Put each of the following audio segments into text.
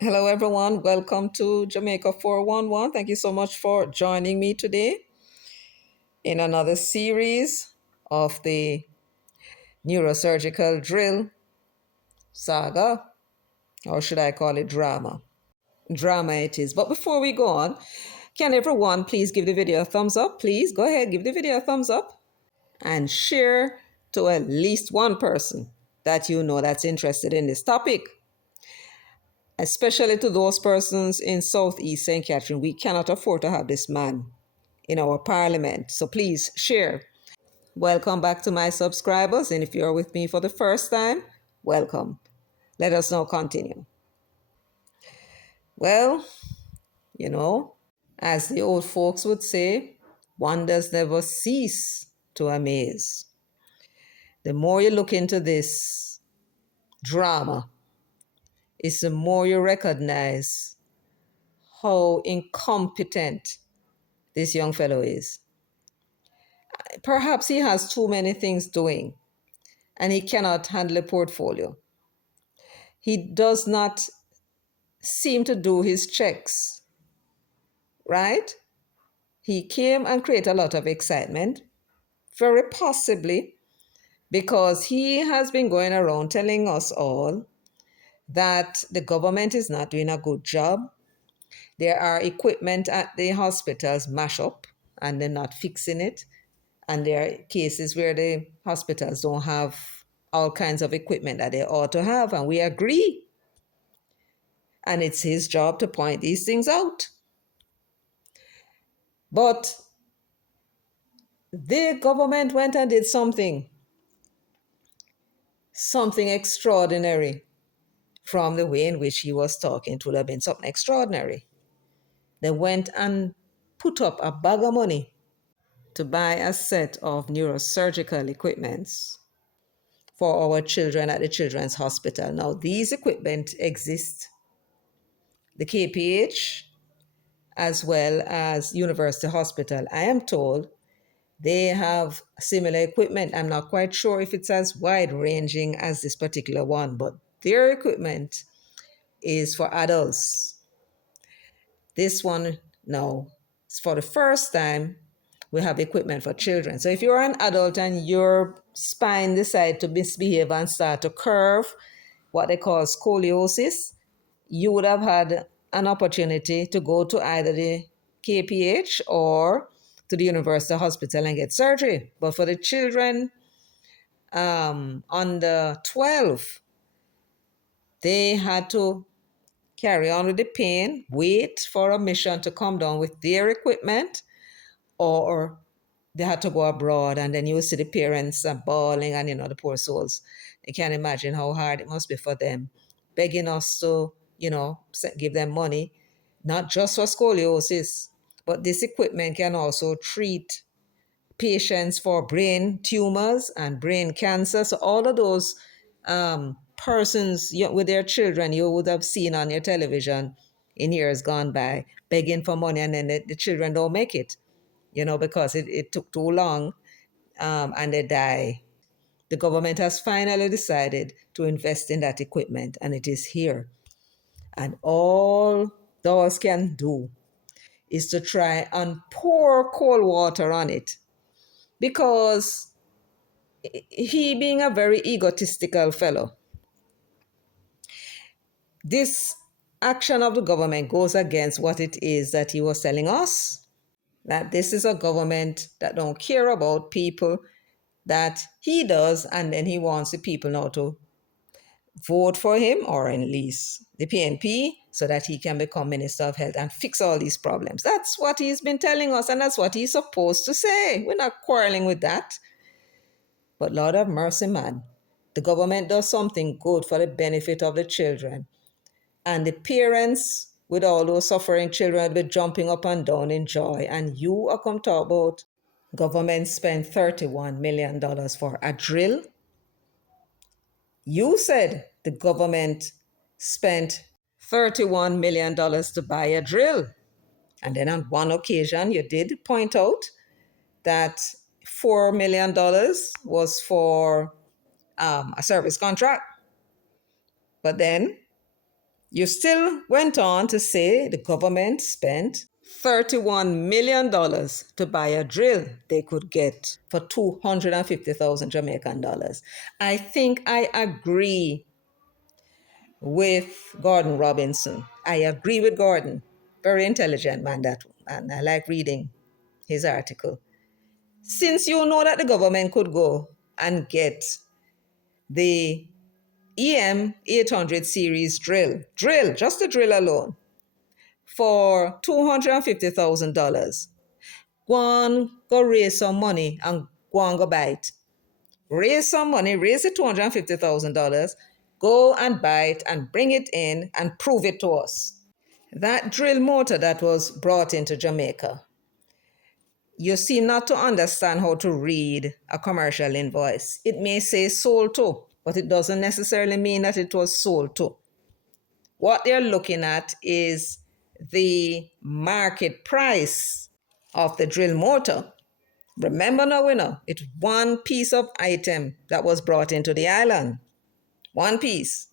Hello, everyone. Welcome to Jamaica 411. Thank you so much for joining me today in another series of the neurosurgical drill saga, or should I call it drama? Drama it is. But before we go on, can everyone please give the video a thumbs up? Please go ahead, give the video a thumbs up and share to at least one person that you know that's interested in this topic. Especially to those persons in Southeast St. Catherine. We cannot afford to have this man in our parliament. So please share. Welcome back to my subscribers. And if you're with me for the first time, welcome. Let us now continue. Well, you know, as the old folks would say, wonders never cease to amaze. The more you look into this drama, it's the more you recognize how incompetent this young fellow is. Perhaps he has too many things doing and he cannot handle a portfolio. He does not seem to do his checks, right? He came and created a lot of excitement, very possibly because he has been going around telling us all that the government is not doing a good job. There are equipment at the hospitals mash up and they're not fixing it. And there are cases where the hospitals don't have all kinds of equipment that they ought to have. And we agree. And it's his job to point these things out. But the government went and did something extraordinary from the way in which he was talking. It would have been something extraordinary. They went and put up a bag of money to buy a set of neurosurgical equipments for our children at the Children's Hospital. Now, these equipment exist. The KPH as well as University Hospital, I am told they have similar equipment. I'm not quite sure if it's as wide ranging as this particular one, but their equipment is for adults. This one, no, it's for the first time we have equipment for children. So if you're an adult and your spine decides to misbehave and start to curve, what they call scoliosis, you would have had an opportunity to go to either the KPH or to the University Hospital and get surgery. But for the children under 12, they had to carry on with the pain, wait for a mission to come down with their equipment, or they had to go abroad. And then you see the parents bawling and, the poor souls. They can't imagine how hard it must be for them, begging us to, give them money, not just for scoliosis, but this equipment can also treat patients for brain tumors and brain cancer. So all of those persons with their children you would have seen on your television in years gone by begging for money, and then the children don't make it, because it took too long, and they die. The government has finally decided to invest in that equipment, and it is here. And all Dawes can do is to try and pour cold water on it, because he, being a very egotistical fellow, this action of the government goes against what it is that he was telling us, that this is a government that don't care about people, that he does, and then he wants the people now to vote for him, or at least the PNP, so that he can become Minister of Health and fix all these problems. That's what he's been telling us, and that's what he's supposed to say. We're not quarreling with that. But Lord have mercy, man. The government does something good for the benefit of the children. And the parents with all those suffering children will be jumping up and down in joy. And you are come talk about government spent $31 million for a drill. You said the government spent $31 million to buy a drill. And then on one occasion, you did point out that $4 million was for a service contract. But then You still went on to say the government spent $31 million to buy a drill they could get for 250,000 Jamaican dollars. I think I agree with Gordon Robinson. I agree with Gordon. Very intelligent man, that, and I like reading his article. Since you know that the government could go and get the EM 800 series drill, just the drill alone, for $250,000, go raise some money and go and go buy it. Raise some money, raise the $250,000, go and buy it and bring it in and prove it to us. That drill motor that was brought into Jamaica, you seem not to understand how to read a commercial invoice. It may say sold to, but it doesn't necessarily mean that it was sold to. What they're looking at is the market price of the drill motor. Remember now, it's one piece of item that was brought into the island. One piece,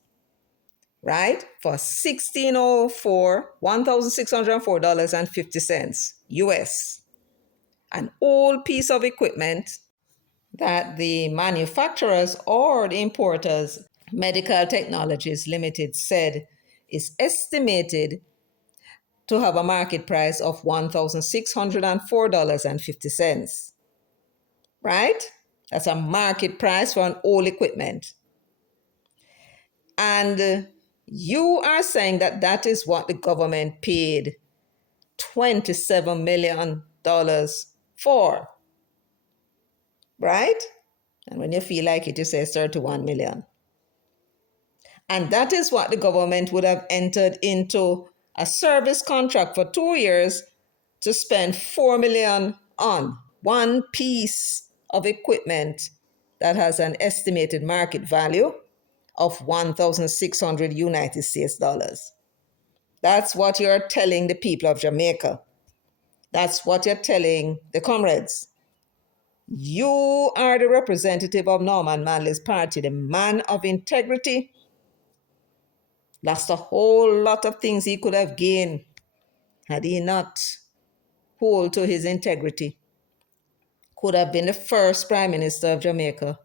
right? For $1,604.50 US. An old piece of equipment that the manufacturers or the importers, Medical Technologies Limited, said is estimated to have a market price of $1,604.50. Right? That's a market price for an old equipment. And you are saying that that is what the government paid $27 million for. Right? And when you feel like it, you say 31 million. And that is what the government would have entered into a service contract for 2 years to spend 4 million on one piece of equipment that has an estimated market value of 1,600 United States dollars. That's what you're telling the people of Jamaica. That's what you're telling the comrades. You are the representative of Norman Manley's party, the man of integrity. That's a whole lot of things he could have gained had he not hold to his integrity. Could have been the first Prime Minister of Jamaica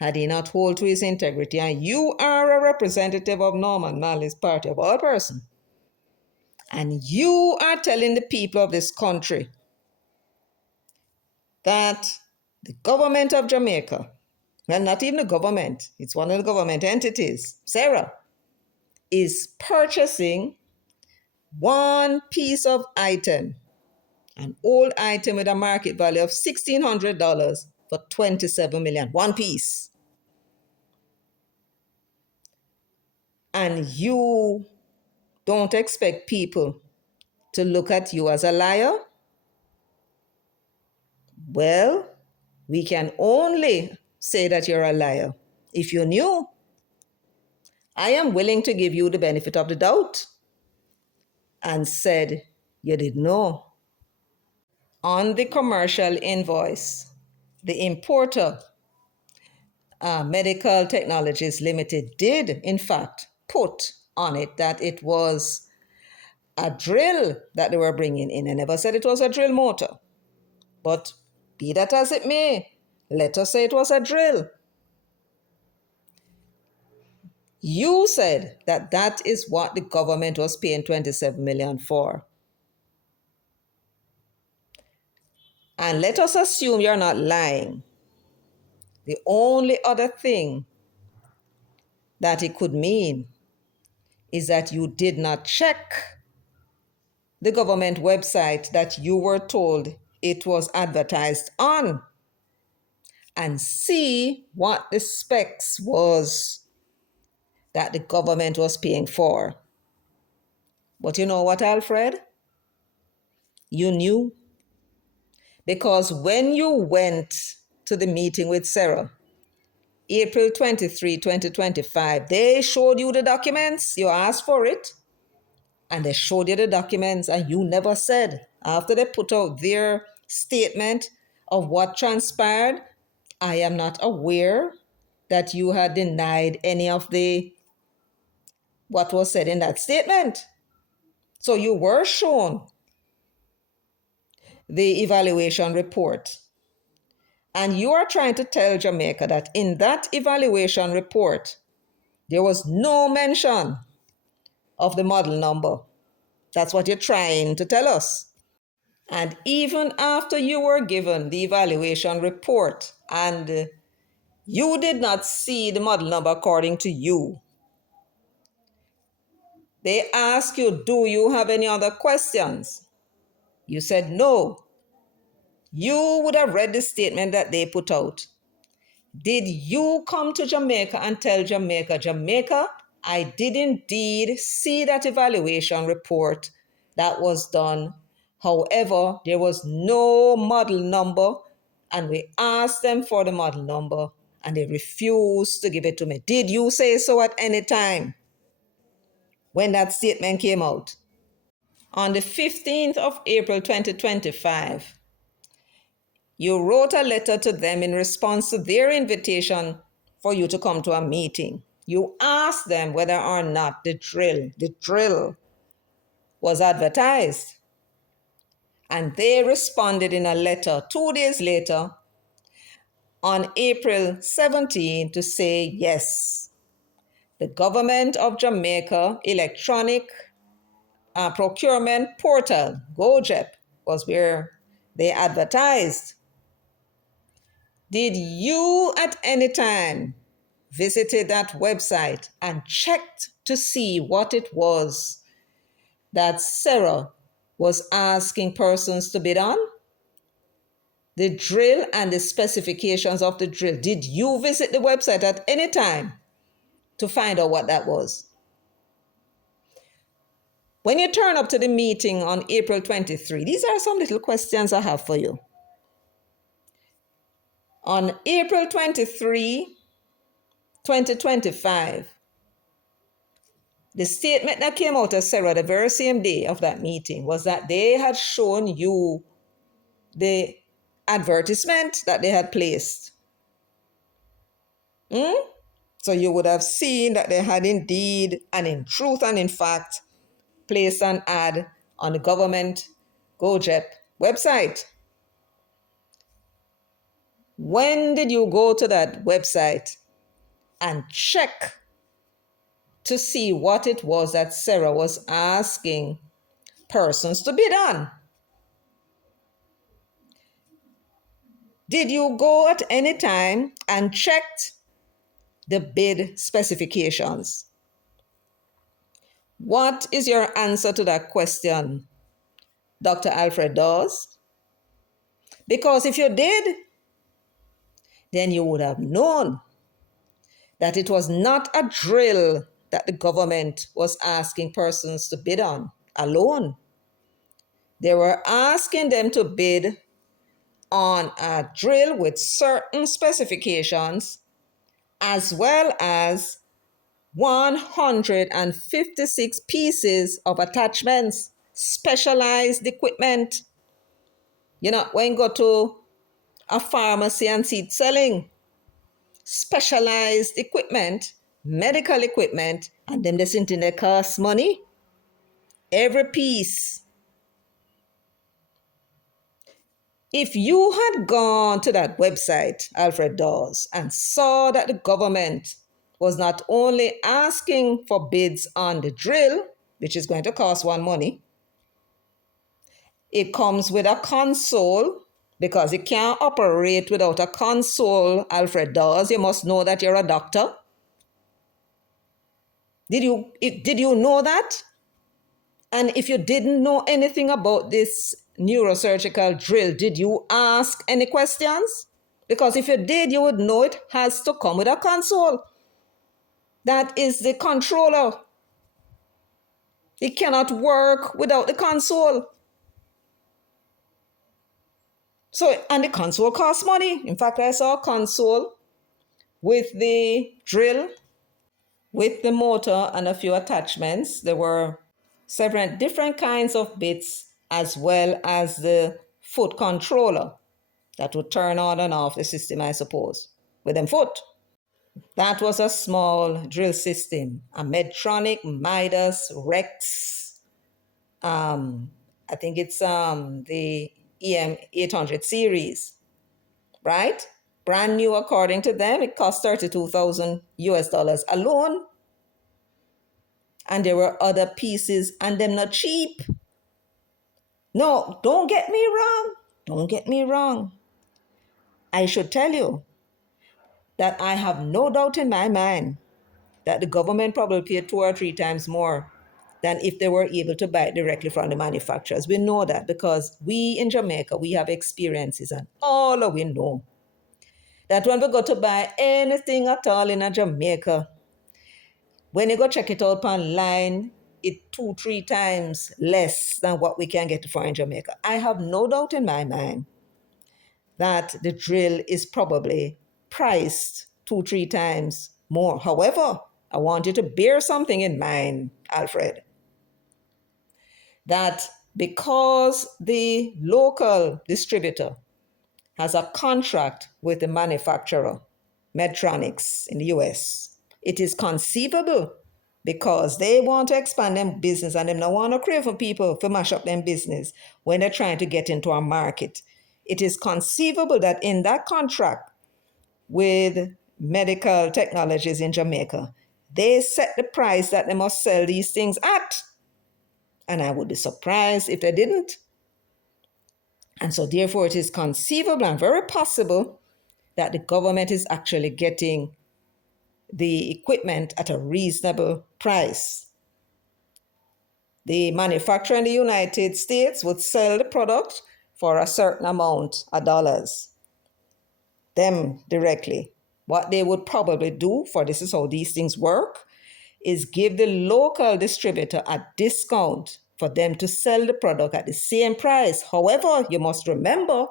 had he not hold to his integrity. And you are a representative of Norman Manley's party, of all persons. And you are telling the people of this country that the government of Jamaica, well, not even the government, it's one of the government entities, Sarah, is purchasing one piece of item, an old item with a market value of $1,600 for $27 million, one piece. And you don't expect people to look at you as a liar? Well, we can only say that you're a liar if you knew. I am willing to give you the benefit of the doubt and said you didn't know. On the commercial invoice, the importer, Medical Technologies Limited, did in fact put on it that it was a drill that they were bringing in. I never said it was a drill motor. But be that as it may, let us say it was a drill. You said that that is what the government was paying 27 million for. And let us assume you're not lying. The only other thing that it could mean is that you did not check the government website that you were told it was advertised on and see what the specs was that the government was paying for. But you know what, Alfred? You knew. Because when you went to the meeting with Sarah, April 23, 2025, they showed you the documents. You asked for it. And they showed you the documents, and you never said, after they put out their statement of what transpired, I am not aware that you had denied any of the what was said in that statement. So you were shown the evaluation report. And you are trying to tell Jamaica that in that evaluation report, there was no mention of the model number. That's what you're trying to tell us. And even after you were given the evaluation report and you did not see the model number according to you, they asked you, do you have any other questions? You said no. You would have read the statement that they put out. Did you come to Jamaica and tell Jamaica, Jamaica, I did indeed see that evaluation report that was done. However, there was no model number, and we asked them for the model number and they refused to give it to me. Did you say so at any time when that statement came out? On the 15th of April 2025, you wrote a letter to them in response to their invitation for you to come to a meeting. You asked them whether or not the drill was advertised. And they responded in a letter 2 days later on April 17 to say yes. The Government of Jamaica Electronic Procurement Portal, GOJEP, was where they advertised. Did you at any time visited that website and checked to see what it was that Sarah was asking persons to bid on? The drill and the specifications of the drill. Did you visit the website at any time to find out what that was? When you turn up to the meeting on April 23, these are some little questions I have for you. On April 23, 2025, the statement that came out of Sarah the very same day of that meeting was that they had shown you the advertisement that they had placed. So you would have seen that they had indeed, and in truth and in fact, placed an ad on the government GOJEP website. When did you go to that website and check to see what it was that Sarah was asking persons to bid on? Did you go at any time and checked the bid specifications? What is your answer to that question, Dr. Alfred Dawes? Because if you did, then you would have known that it was not a drill that the government was asking persons to bid on alone. They were asking them to bid on a drill with certain specifications as well as 156 pieces of attachments, specialized equipment. You know, when you go to a pharmacy and see it selling specialized equipment, medical equipment, and then they think they cost money. Every piece. If you had gone to that website, Alfred Dawes, and saw that the government was not only asking for bids on the drill, which is going to cost one money, it comes with a console, because you can't operate without a console, Alfred Dawes. You must know that you're a doctor. Did you know that? And if you didn't know anything about this neurosurgical drill, did you ask any questions? Because if you did, you would know it has to come with a console. That is the controller. It cannot work without the console. So, and the console costs money. In fact, I saw a console with the drill, with the motor and a few attachments. There were several different kinds of bits, as well as the foot controller that would turn on and off the system, I suppose, with them foot. That was a small drill system, a Medtronic Midas Rex. I think it's the EM 800 series, right? Brand new according to them. It cost 32,000 US dollars alone. And there were other pieces, and them not cheap. No, don't get me wrong. Don't get me wrong. I should tell you that I have no doubt in my mind that the government probably paid 2 or 3 times more than if they were able to buy it directly from the manufacturers. We know that because we in Jamaica, we have experiences, and all of we know that when we go to buy anything at all in a Jamaica, when you go check it out online, it 2, 3 times less than what we can get for in Jamaica. I have no doubt in my mind that the drill is probably priced 2, 3 times more. However, I want you to bear something in mind, Alfred, that because the local distributor has a contract with the manufacturer, Medtronics in the US, it is conceivable because they want to expand their business and they don't want to crave for people to mash up their business when they're trying to get into a market. It is conceivable that in that contract with medical technologies in Jamaica, they set the price that they must sell these things at. And I would be surprised if they didn't. And so, therefore, it is conceivable and very possible that the government is actually getting the equipment at a reasonable price. The manufacturer in the United States would sell the product for a certain amount of dollars, them directly. What they would probably do, for this is how these things work, is give the local distributor a discount for them to sell the product at the same price. However, you must remember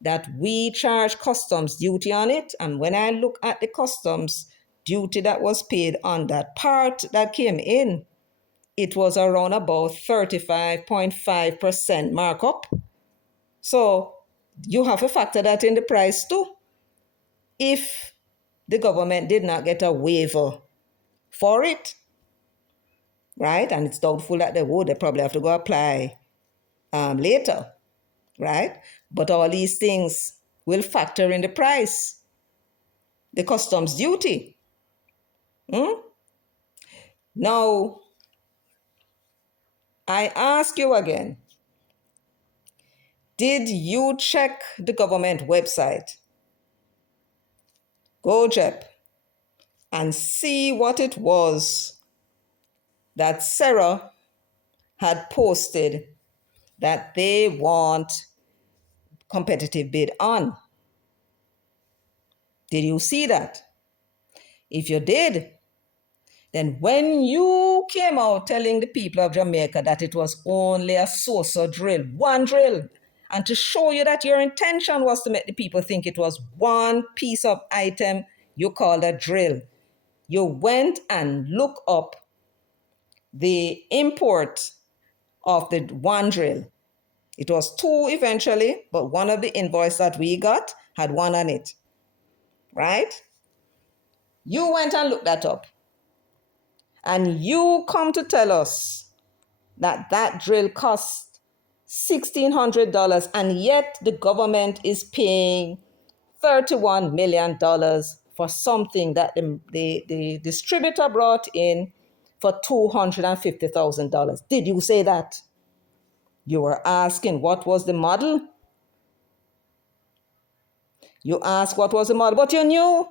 that we charge customs duty on it. And when I look at the customs duty that was paid on that part that came in, it was around about 35.5% markup. So you have to factor that in the price too. If the government did not get a waiver for it, right? And it's doubtful that they would. They probably have to go apply later, right? But all these things will factor in the price, the customs duty. Now, I ask you again, did you check the government website, GoJep, and see what it was that Sarah had posted that they want competitive bid on? Did you see that? If you did, then when you came out telling the people of Jamaica that it was only a saucer drill, one drill, and to show you that your intention was to make the people think it was one piece of item you called a drill, you went and looked up the import of the one drill. It was two eventually, but one of the invoice that we got had one on it, right? You went and looked that up. And you come to tell us that that drill cost $1,600, and yet the government is paying $31 million for something that the distributor brought in for $250,000. Did you say that? You were asking what was the model? You asked what was the model, but you knew.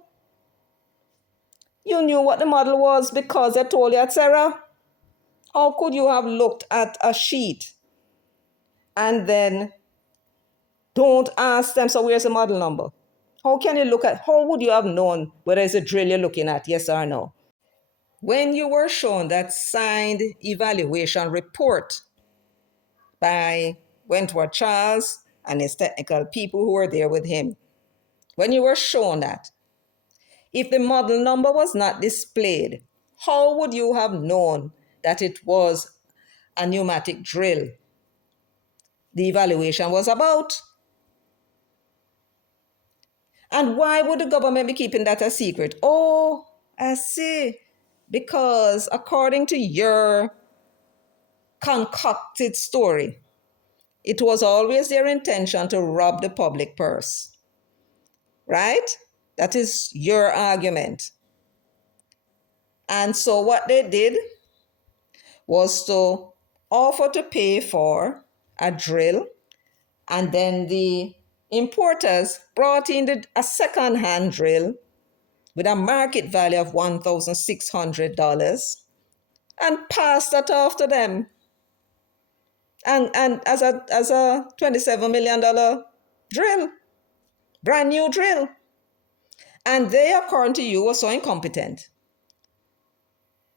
You knew what the model was because I told you at Sarah. How could you have looked at a sheet and then don't ask them, so where's the model number? How would you have known whether it's a drill you're looking at, yes or no? When you were shown that signed evaluation report by Wentworth Charles and his technical people who were there with him, when you were shown that, if the model number was not displayed, how would you have known that it was a pneumatic drill the evaluation was about? And why would the government be keeping that a secret? Oh, I see. Because according to your concocted story, it was always their intention to rob the public purse. Right? That is your argument. And so what they did was to offer to pay for a drill, and then the importers brought in a second-hand drill with a market value of $1,600 and passed that off to them. And as a $27 million drill, brand new drill. And they, according to you, were so incompetent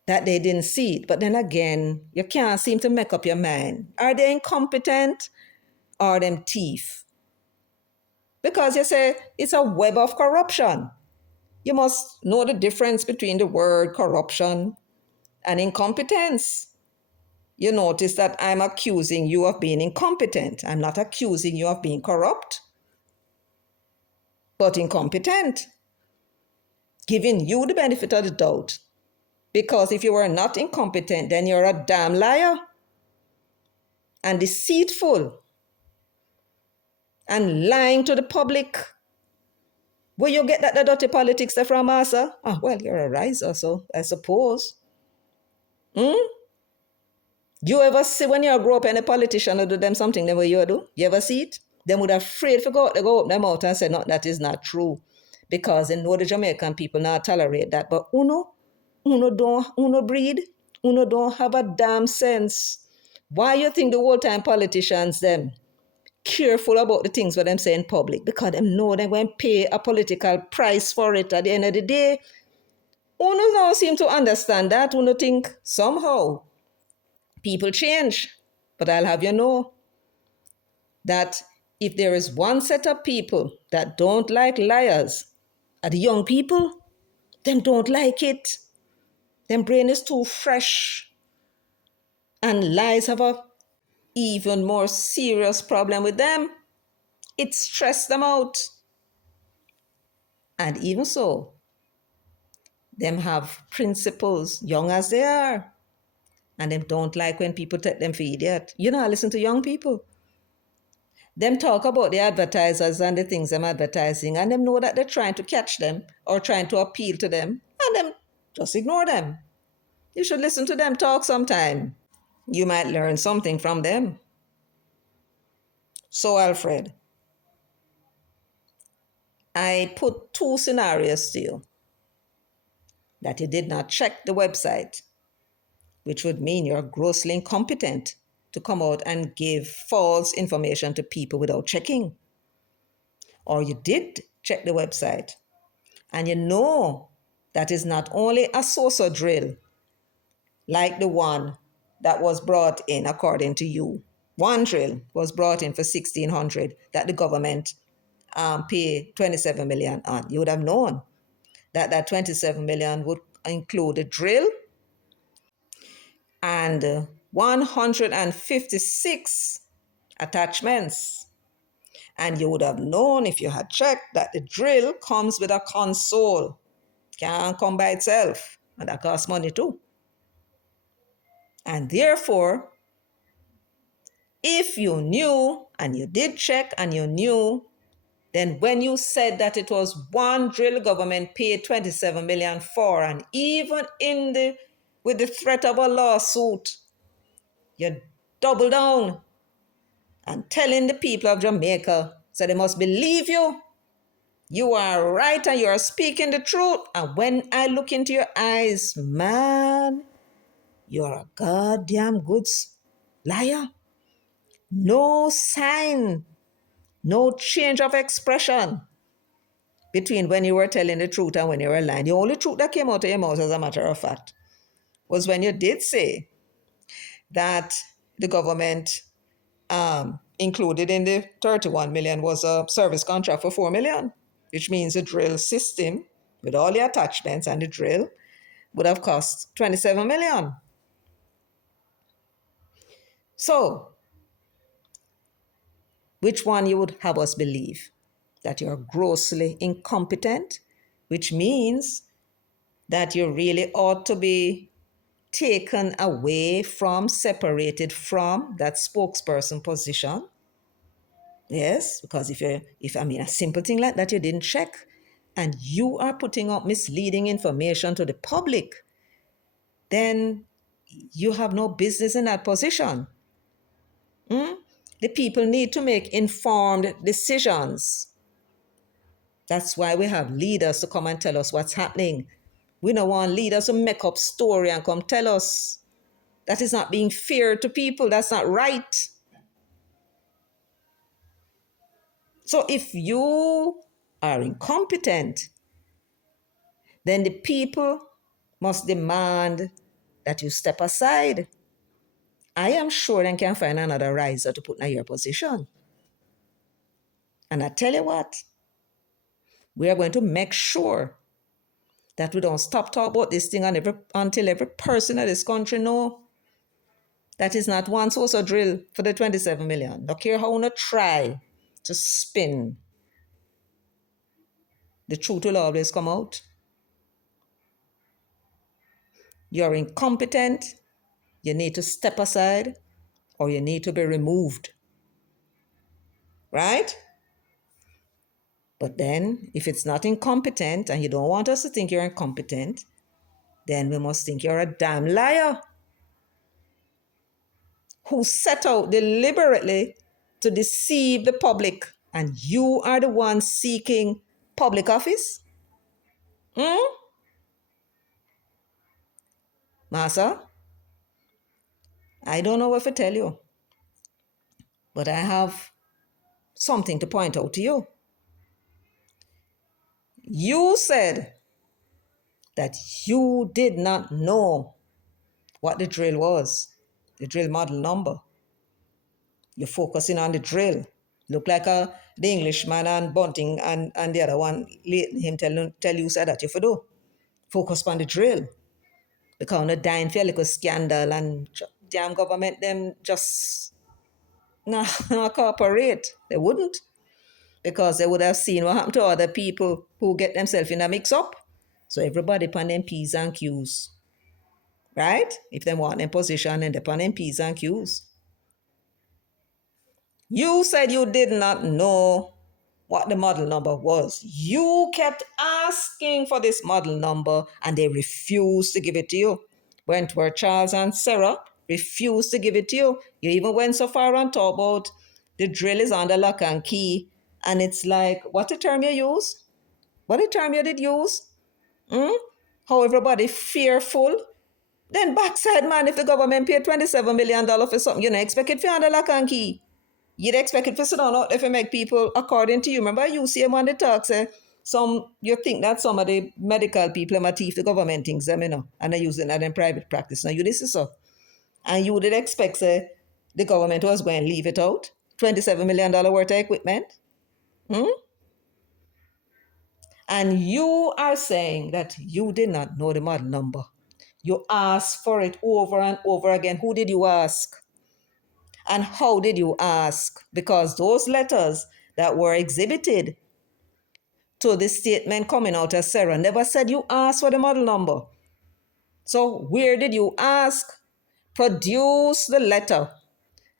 that they didn't see it. But then again, you can't seem to make up your mind. Are they incompetent or are them thief? Because you say it's a web of corruption. You must know the difference between the word corruption and incompetence. You notice that I'm accusing you of being incompetent. I'm not accusing you of being corrupt, but incompetent, giving you the benefit of the doubt. Because if you were not incompetent, then you're a damn liar and deceitful and lying to the public. Where you get that the dirty politics from, Asa? Ah, well, you're a riser, so I suppose. You ever see when you grow up and a politician or do them something the way you do? You ever see it? They would afraid to go open their mouth and say, no, that is not true. Because they know the Jamaican people not tolerate that. But uno breed, uno don't have a damn sense. Why you think the whole time politicians them careful about the things what them say in public? Because them know they going to pay a political price for it at the end of the day. Uno don't seem to understand that. Uno think somehow people change. But I'll have you know that if there is one set of people that don't like liars, are the young people. Them don't like it. Them brain is too fresh. And lies have a even more serious problem with them. It stressed them out. And even so, them have principles, young as they are. And them don't like when people take them for idiot. You know, I listen to young people. Them talk about the advertisers and the things them advertising, and them know that they're trying to catch them or trying to appeal to them, and them just ignore them. You should listen to them talk sometime. You might learn something from them. So, Alfred, I put two scenarios to you. That you did not check the website, which would mean you're grossly incompetent to come out and give false information to people without checking. Or you did check the website and you know that is not only a saucer drill like the one that was brought in according to you. One drill was brought in for 1,600 that the government paid 27 million on. You would have known that 27 million would include a drill and 156 attachments. And you would have known if you had checked that the drill comes with a console. Can't come by itself. And that costs money too. And therefore, if you knew and you did check and you knew, then when you said that it was one drill government paid 27 million for, and even with the threat of a lawsuit, you double down and telling the people of Jamaica so they must believe you. You are right and you are speaking the truth. And when I look into your eyes, man, you're a goddamn good liar. No sign, no change of expression between when you were telling the truth and when you were lying. The only truth that came out of your mouth, as a matter of fact, was when you did say that the government included in the 31 million was a service contract for 4 million, which means the drill system with all the attachments and the drill would have cost 27 million. So, which one you would have us believe? that you're grossly incompetent, which means that you really ought to be taken away from, separated from that spokesperson position. Yes, because if I mean a simple thing like that you didn't check and you are putting out misleading information to the public, then you have no business in that position. The people need to make informed decisions. That's why we have leaders to come and tell us what's happening. We don't want leaders to make up story and come tell us. That is not being fair to people. That's not right. So if you are incompetent, then the people must demand that you step aside. I am sure they can find another riser to put in your position. And I tell you what, we are going to make sure that we don't stop talking about this thing until every person in this country know that is not one source of drill for the 27 million. Don't care how you try to spin. The truth will always come out. You're incompetent, you need to step aside, or you need to be removed. Right? But then, if it's not incompetent and you don't want us to think you're incompetent, then we must think you're a damn liar who set out deliberately to deceive the public, and you are the one seeking public office? Massa, I don't know what to tell you, but I have something to point out to you. You said that you did not know what the drill was, the drill model number. You're focusing on the drill. Look like the Englishman and Bunting and the other one, him tell you said that you for do. Focus on the drill. Because no dying for a little scandal and damn government them just not cooperate. They wouldn't. Because they would have seen what happened to other people who get themselves in a mix-up. So everybody upon them P's and Q's. Right? If they want them position and they upon them P's and Q's. You said you did not know what the model number was. You kept asking for this model number and they refused to give it to you. Wentworth, Charles, and Sarah refused to give it to you. You even went so far and talked about the drill is under lock and key. And it's like, what the term you use? What the term you did use? How everybody fearful? Then backside, man, if the government paid $27 million for something, you don't expect it for under lock and key. You'd expect it to sit down out if you make people according to you. Remember, you see him on the talk, say, you think that some of the medical people might teach the government things, them, and they're using that in private practice. Now, you this is so. And you would expect, say, the government was going to leave it out. $27 million worth of equipment. And you are saying that you did not know the model number. You asked for it over and over again. Who did you ask? And how did you ask? Because those letters that were exhibited to the statement coming out of Sarah never said you asked for the model number. So where did you ask? Produce the letter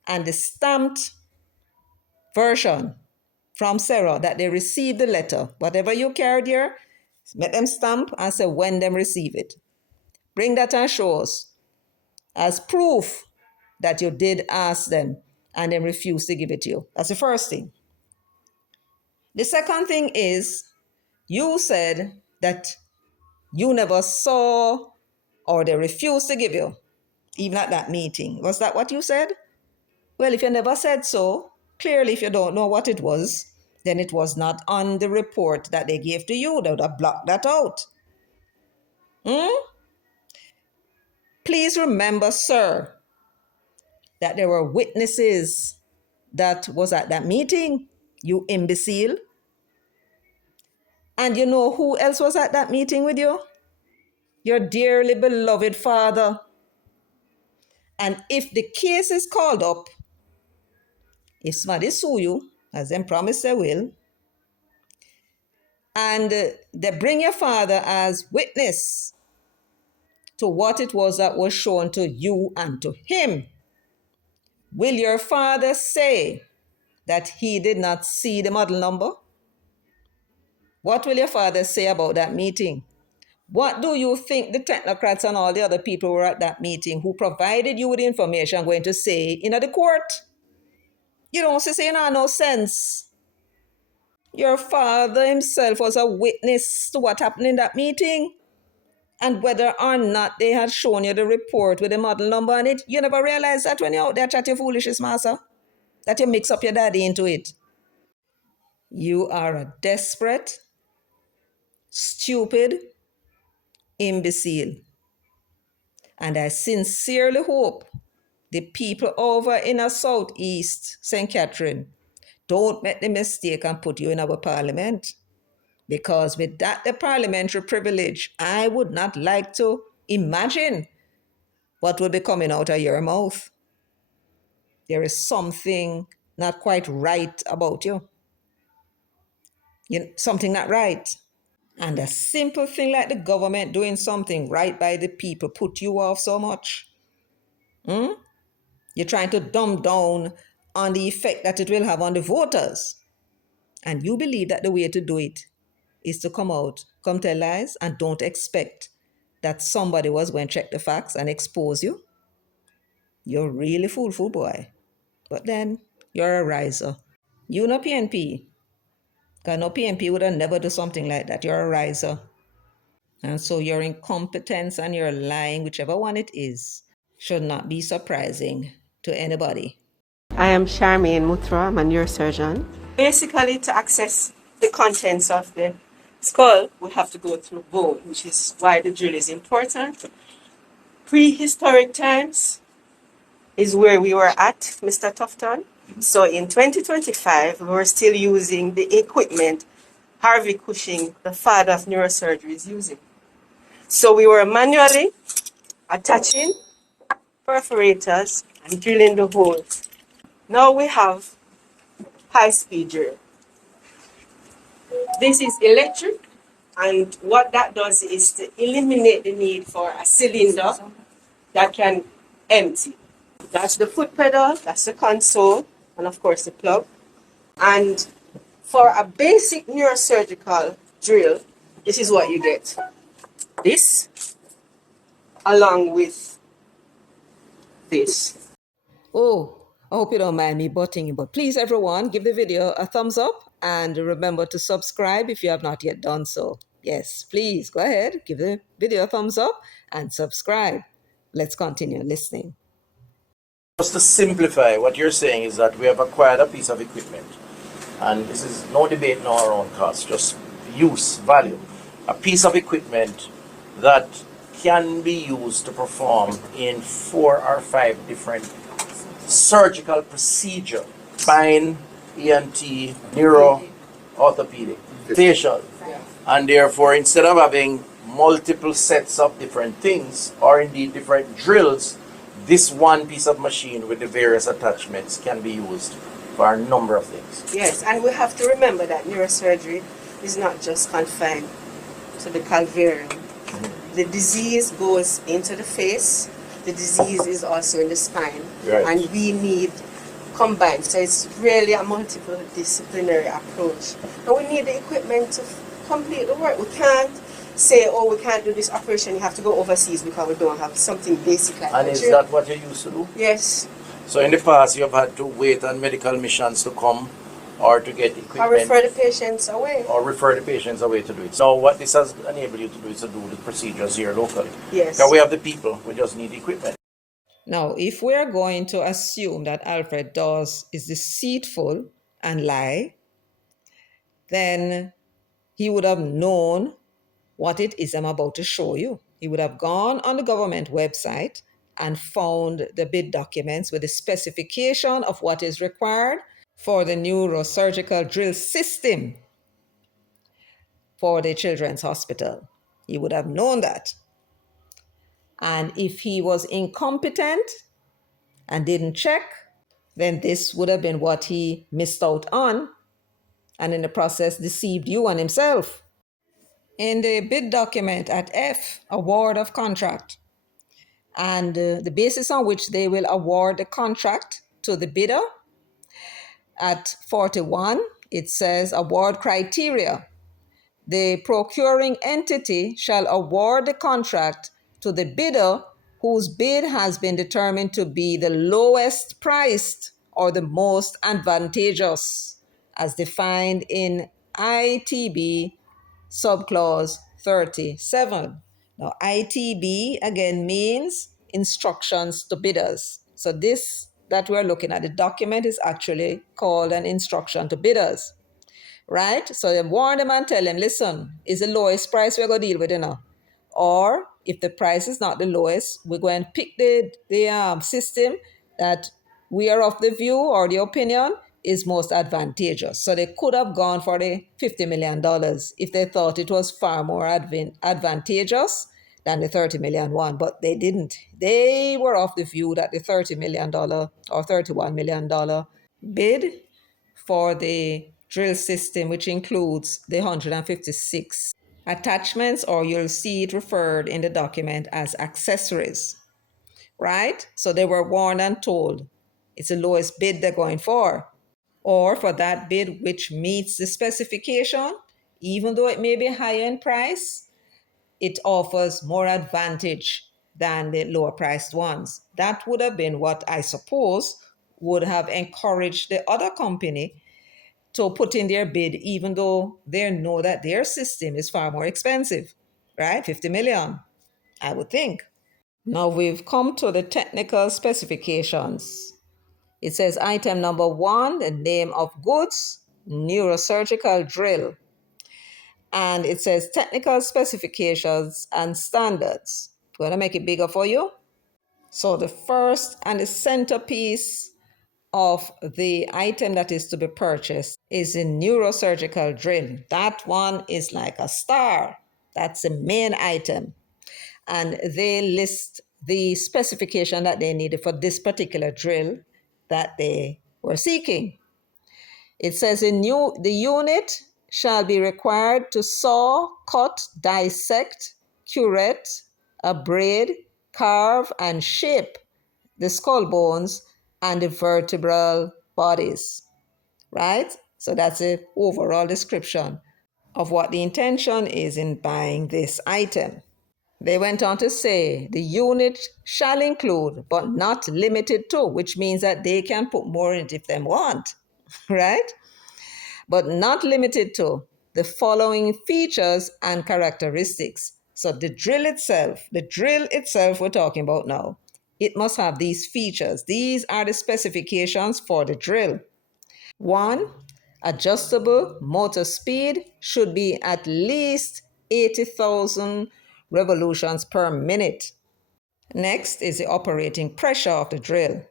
and the stamped version from Sarah that they received the letter. Whatever you carried here, make them stamp and say when them receive it. Bring that and show us as proof that you did ask them and then refused to give it to you. That's the first thing. The second thing is you said that you never saw or they refused to give you, even at that meeting. Was that what you said? Well, if you never said so, clearly if you don't know what it was, then it was not on the report that they gave to you. They would have blocked that out. Please remember, sir, that there were witnesses that was at that meeting, you imbecile. And you know who else was at that meeting with you? Your dearly beloved father. And if the case is called up, if somebody sue you, as them promise they will, And they bring your father as witness to what it was that was shown to you and to him. Will your father say that he did not see the model number? What will your father say about that meeting? What do you think the technocrats and all the other people who were at that meeting who provided you with information are going to say in the court? You don't say no sense. Your father himself was a witness to what happened in that meeting. And whether or not they had shown you the report with the model number on it, you never realize that when you're out there chatting foolishness, master, that you mix up your daddy into it. You are a desperate, stupid imbecile. And I sincerely hope the people over in a southeast St. Catherine don't make the mistake and put you in our parliament. Because with that, the parliamentary privilege, I would not like to imagine what will be coming out of your mouth. There is something not quite right about you. Something not right. And a simple thing like the government doing something right by the people put you off so much. You're trying to dumb down on the effect that it will have on the voters. And you believe that the way to do it is to come out, come tell lies, and don't expect that somebody was going to check the facts and expose you. You're really fool boy. But then you're a riser. You know PNP. Because no PNP would have never do something like that. You're a riser. And so your incompetence and your lying, whichever one it is, should not be surprising to anybody. I am Charmaine Mutra, I'm a neurosurgeon. Basically, to access the contents of the skull, we have to go through bone, which is why the drill is important. Prehistoric times is where we were at, Mr. Tufton. So in 2025, we were still using the equipment Harvey Cushing, the father of neurosurgery, is using. So we were manually attaching perforators and drilling the holes. Now we have high-speed drill. This is electric, and what that does is to eliminate the need for a cylinder that can empty. That's the foot pedal, that's the console, and of course the plug. And for a basic neurosurgical drill, this is what you get. This, along with this. Oh, I hope you don't mind me butting in, but please, everyone, give the video a thumbs up and remember to subscribe if you have not yet done so. Yes, please go ahead, give the video a thumbs up and subscribe. Let's continue listening. Just to simplify, what you're saying is that we have acquired a piece of equipment, and this is no debate now around cost, just use, value. A piece of equipment that can be used to perform in 4 or 5 different surgical procedure: spine, ENT, neuro, orthopedic, facial. And therefore, instead of having multiple sets of different things, or indeed different drills, this one piece of machine with the various attachments can be used for a number of things. Yes, and we have to remember that neurosurgery is not just confined to the calvarium. The disease goes into the face, the disease is also in the spine, Right. and we need combined. So it's really a multiple disciplinary approach. And we need the equipment to complete the work. We can't say, oh, we can't do this operation, you have to go overseas because we don't have something basic like that. And is that what you used to do? Yes. So in the past, you have had to wait on medical missions to come, or to get equipment, Or refer the patients away. or refer the patients away to do it. So what this has enabled you to do is to do the procedures here locally. Yes. Because we have the people, we just need equipment. Now, if we're going to assume that Alfred Dawes is deceitful and lie, then he would have known what it is I'm about to show you. He would have gone on the government website and found the bid documents with the specification of what is required for the neurosurgical drill system for the Children's Hospital. He would have known that. And if he was incompetent and didn't check, then this would have been what he missed out on. and in the process deceived you and himself. In the bid document at F, award of contract, and the basis on which they will award the contract to the bidder. At 41, it says award criteria. The procuring entity shall award the contract to the bidder whose bid has been determined to be the lowest priced or the most advantageous, as defined in ITB subclause 37. Now, ITB again means instructions to bidders. So, this that we're looking at, the document is actually called an instruction to bidders, right? So, they warn them and tell them, listen, is the lowest price we're going to deal with, Or if the price is not the lowest, we're going to pick the system that we are of the view or the opinion is most advantageous. So they could have gone for the $50 million if they thought it was far more advantageous than the $30 million one, but they didn't. They were of the view that the $30 million or $31 million bid for the drill system, which includes the 156 attachments, or you'll see it referred in the document as accessories, right? So they were warned and told it's the lowest bid they're going for, or for that bid which meets the specification, even though it may be higher in price, it offers more advantage than the lower priced ones. That would have been what I suppose would have encouraged the other company to put in their bid, even though they know that their system is far more expensive, right? 50 million, I would think. Now we've come to the technical specifications. It says item number 1, the name of goods, neurosurgical drill. And it says technical specifications and standards. I'm going to make it bigger for you. So the first and the centerpiece of the item that is to be purchased is a neurosurgical drill. That one is like a star. That's the main item. And they list the specification that they needed for this particular drill that they were seeking. It says the unit shall be required to saw, cut, dissect, curette, abrade, carve, and shape the skull bones and the vertebral bodies, right? So that's an overall description of what the intention is in buying this item. They went on to say the unit shall include, but not limited to, which means that they can put more in it if they want, right? But not limited to the following features and characteristics. So the drill itself we're talking about now, it must have these features. These are the specifications for the drill. 1, adjustable motor speed should be at least 80,000 revolutions per minute. Next is the operating pressure of the drill.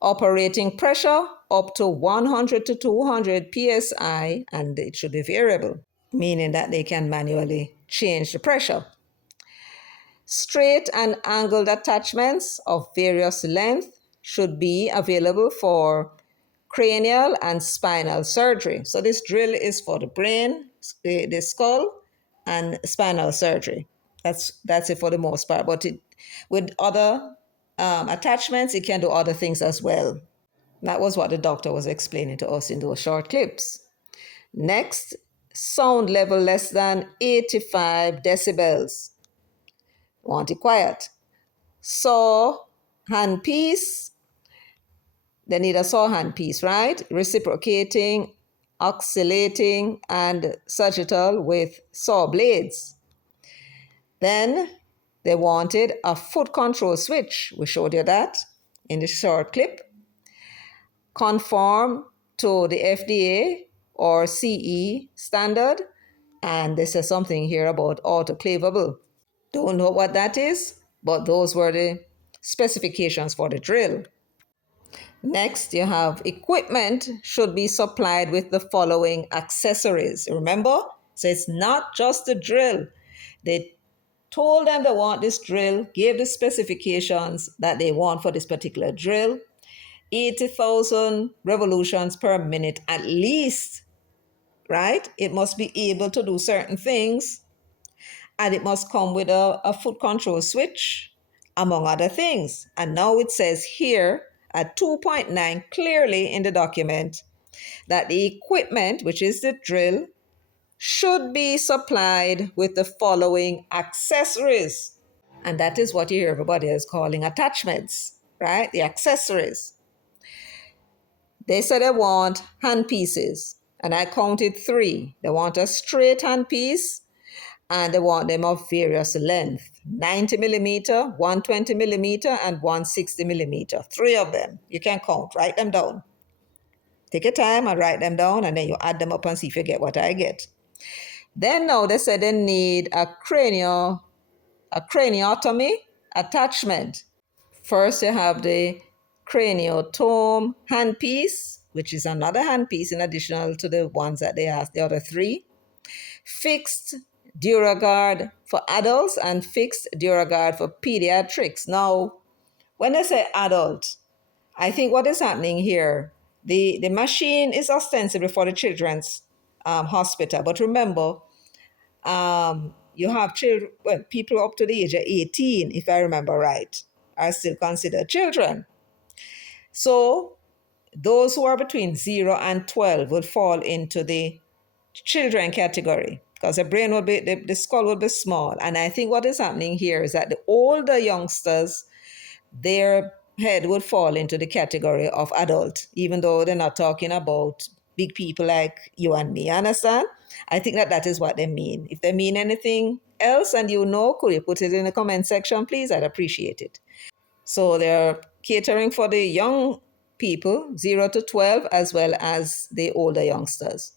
Operating pressure up to 100 to 200 psi, and it should be variable, meaning that they can manually change the pressure. Straight and angled attachments of various length should be available for cranial and spinal surgery. So this drill is for the brain, the skull, and spinal surgery. That's it for the most part. But with other attachments, it can do other things as well. That was what the doctor was explaining to us in those short clips. Next, sound level less than 85 decibels. Want it quiet. Saw handpiece. They need a saw handpiece, right? Reciprocating, oscillating, and sagittal with saw blades. Then they wanted a foot control switch. We showed you that in the short clip. Conform to the FDA or CE standard. And they said something here about autoclavable. Don't know what that is, but those were the specifications for the drill. Next, you have equipment should be supplied with the following accessories. Remember? So it's not just the drill. They told them they want this drill, gave the specifications that they want for this particular drill. 80,000 revolutions per minute at least right? It must be able to do certain things, and it must come with a foot control switch, among other things. And now it says here at 2.9 clearly in the document that the equipment, which is the drill, should be supplied with the following accessories. And that is what you hear everybody is calling attachments, right? The accessories. They said they want handpieces, and I counted three. They want a straight handpiece, and they want them of various length: 90 millimeter, 120 millimeter, and 160 millimeter. Three of them. You can count, write them down. Take your time and write them down, and then you add them up and see if you get what I get. Then now they said they need a craniotomy attachment. First, you have the craniotome handpiece, which is another handpiece in addition to the ones that they asked, the other three. Fixed DuraGuard for adults and fixed DuraGuard for pediatrics. Now, when I say adult, I think what is happening here, the machine is ostensibly for the children's hospital, but remember, you have children, well, people up to the age of 18, if I remember right, are still considered children. So those who are between 0 and 12 would fall into the children category because the brain would be, the skull would be small. And I think what is happening here is that the older youngsters, their head would fall into the category of adult, even though they're not talking about big people like you and me. Understand? I think that is what they mean. If they mean anything else and you know, could you put it in the comment section, please? I'd appreciate it. So they're catering for the young people, 0 to 12, as well as the older youngsters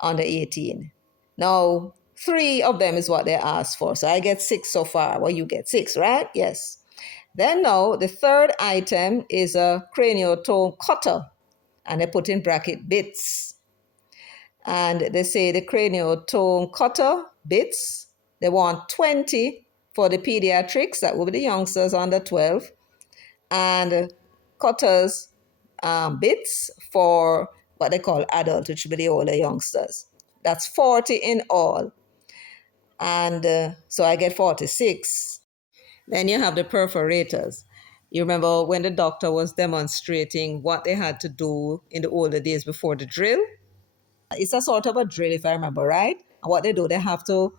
under 18. Now, three of them is what they asked for. So I get six so far. Well, you get six, right? Yes. Then now, the third item is a craniotome cutter, and they put in bracket bits. And they say the craniotome cutter bits, they want 20 for the pediatrics, that will be the youngsters under 12, and cutters bits for what they call adult, which will be the older youngsters. That's 40 in all. And so I get 46. Then you have the perforators. You remember when the doctor was demonstrating what they had to do in the older days before the drill? It's a sort of a drill, if I remember right. And what they do, they have to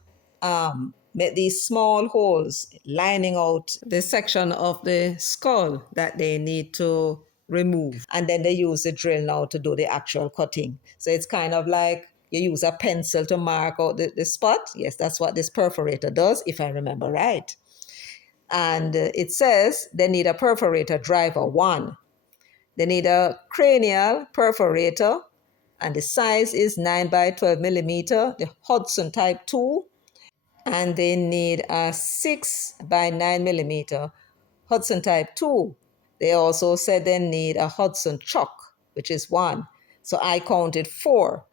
make these small holes lining out the section of the skull that they need to remove. And then they use the drill now to do the actual cutting. So it's kind of like you use a pencil to mark out the spot. Yes, that's what this perforator does, if I remember right. And it says they need a perforator driver 1. They need a cranial perforator, and the size is 9 by 12 millimeter, the Hudson type 2. And they need a 6 by 9 millimeter Hudson type 2. They also said they need a Hudson chuck, which is 1. So I counted 4.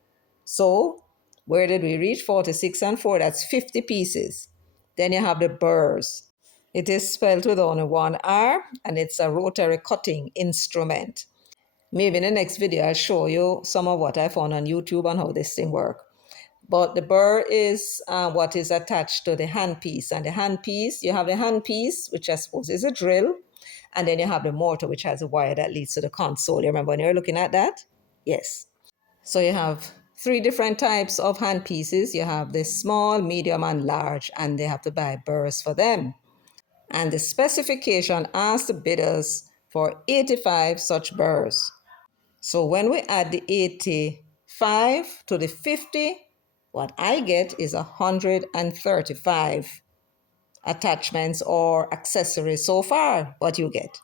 So where did we reach? 46 and 4, that's 50 pieces. Then you have the burrs. It is spelled with only one R, and it's a rotary cutting instrument. Maybe in the next video, I'll show you some of what I found on YouTube on how this thing works. But the burr is what is attached to the handpiece. And the handpiece, you have the handpiece, which I suppose is a drill. And then you have the mortar, which has a wire that leads to the console. You remember when you're looking at that? Yes. So you have 3 different types of handpieces. You have the small, medium, and large. And they have to buy burrs for them. And the specification asks the bidders for 85 such burrs. So when we add the 85 to the 50, what I get is 135 attachments or accessories so far. What you get.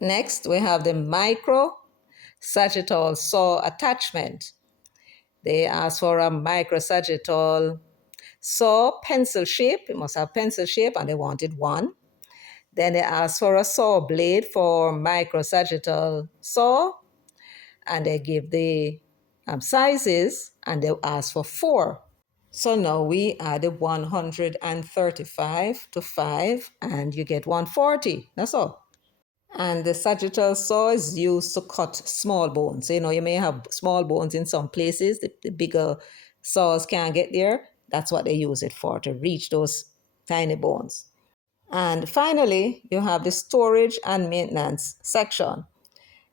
Next, we have the micro sagittal saw attachment. They ask for a micro sagittal saw pencil shape. It must have pencil shape, and they wanted 1. Then they ask for a saw blade for micro sagittal saw, and they give the sizes, and they ask for 4. So now we add 135 to 5, and you get 140. That's all. And the sagittal saw is used to cut small bones. You know, you may have small bones in some places, the bigger saws can't get there. That's what they use it for, to reach those tiny bones. And finally, you have the storage and maintenance section.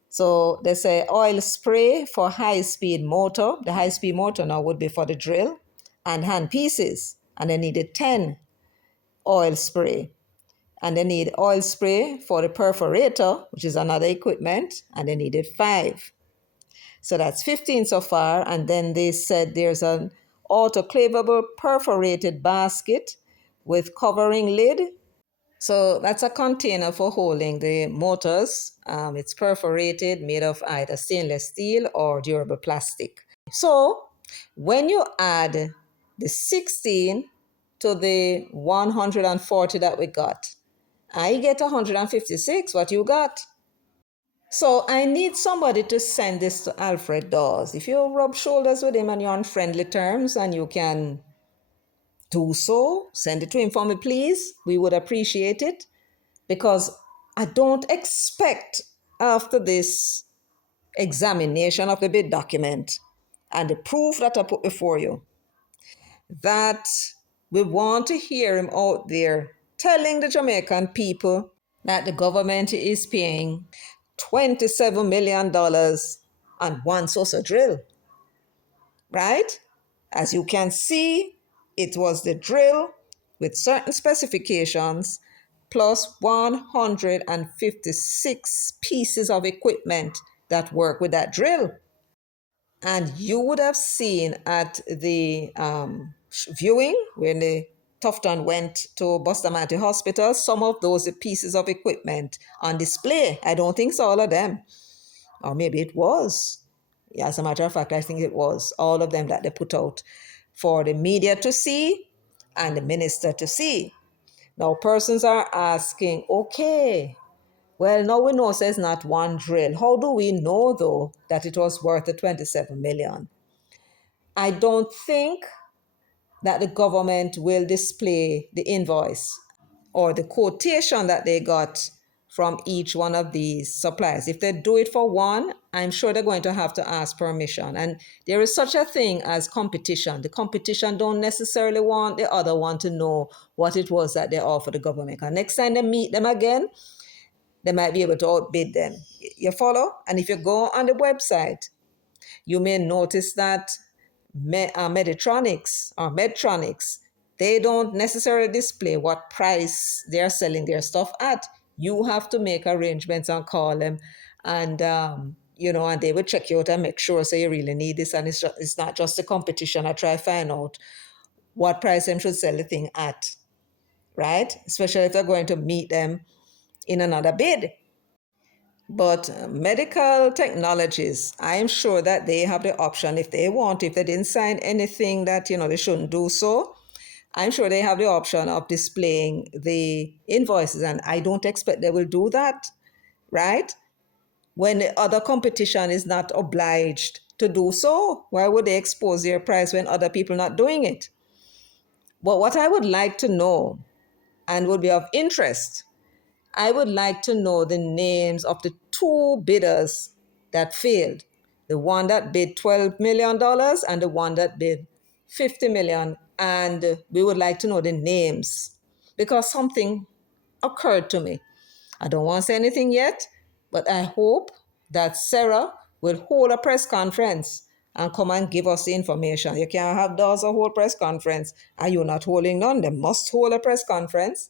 So they say oil spray for high speed motor. The high speed motor now would be for the drill, and hand pieces. And they needed 10 oil spray. And they need oil spray for the perforator, which is another equipment, and they needed 5. So that's 15 so far. And then they said there's an autoclavable perforated basket with covering lid. So that's a container for holding the motors. It's perforated, made of either stainless steel or durable plastic. So when you add the 16 to the 140 that we got, I get 156. What you got? So I need somebody to send this to Alfred Dawes. If you rub shoulders with him and you're on friendly terms and you can do so, send it to him for me, please. We would appreciate it, because I don't expect after this examination of the bid document and the proof that I put before you that we want to hear him out there telling the Jamaican people that the government is paying $27 million on one source of drill, right? As you can see, it was the drill with certain specifications plus 156 pieces of equipment that work with that drill. And you would have seen at the viewing when the Tufton went to Bustamante Hospital, some of those pieces of equipment on display. I don't think it's all of them. Or maybe it was. Yeah, as a matter of fact, I think it was all of them that they put out for the media to see and the minister to see. Now, persons are asking, okay, well, now we know says not one drill. How do we know, though, that it was worth the 27 million? I don't think that the government will display the invoice or the quotation that they got from each one of these suppliers. If they do it for one, I'm sure they're going to have to ask permission. And there is such a thing as competition. The competition don't necessarily want the other one to know what it was that they offered the government. And next time they meet them again, they might be able to outbid them. You follow? And if you go on the website, you may notice that Medtronics, they don't necessarily display what price they're selling their stuff at. You have to make arrangements and call them, and and they will check you out and make sure so you really need this, and it's not just a competition. I try to find out what price them should sell the thing at, right? Especially if they're going to meet them in another bid. But medical technologies, I am sure that they have the option if they want, if they didn't sign anything that, they shouldn't do so, I'm sure they have the option of displaying the invoices. And I don't expect they will do that, right? When the other competition is not obliged to do so, why would they expose their price when other people are not doing it? But what I would like to know and would be of interest, I would like to know the names of the 2 bidders that failed. The one that bid $12 million and the one that bid $50 million. And we would like to know the names because something occurred to me. I don't want to say anything yet, but I hope that Sarah will hold a press conference and come and give us the information. You can't have those a whole press conference and you're not holding none. They must hold a press conference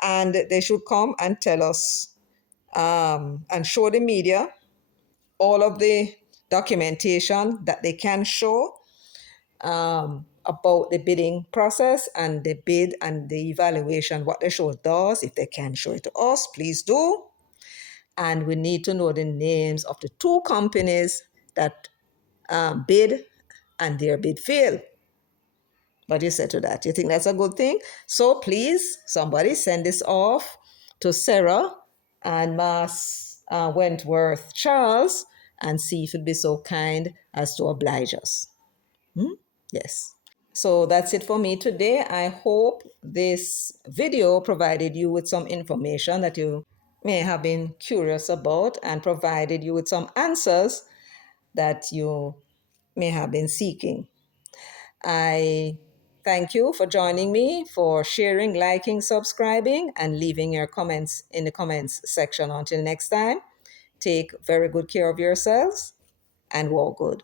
and they should come and tell us and show the media all of the documentation that they can show about the bidding process and the bid and the evaluation, what the show does. If they can show it to us, please do. And we need to know the names of the 2 companies that bid and their bid failed. What do you say to that? You think that's a good thing? So please, somebody send this off to Sarah and Mass Wentworth Charles and see if you'd be so kind as to oblige us. Yes. So that's it for me today. I hope this video provided you with some information that you may have been curious about and provided you with some answers that you may have been seeking. I thank you for joining me, for sharing, liking, subscribing, and leaving your comments in the comments section. Until next time, take very good care of yourselves and walk good.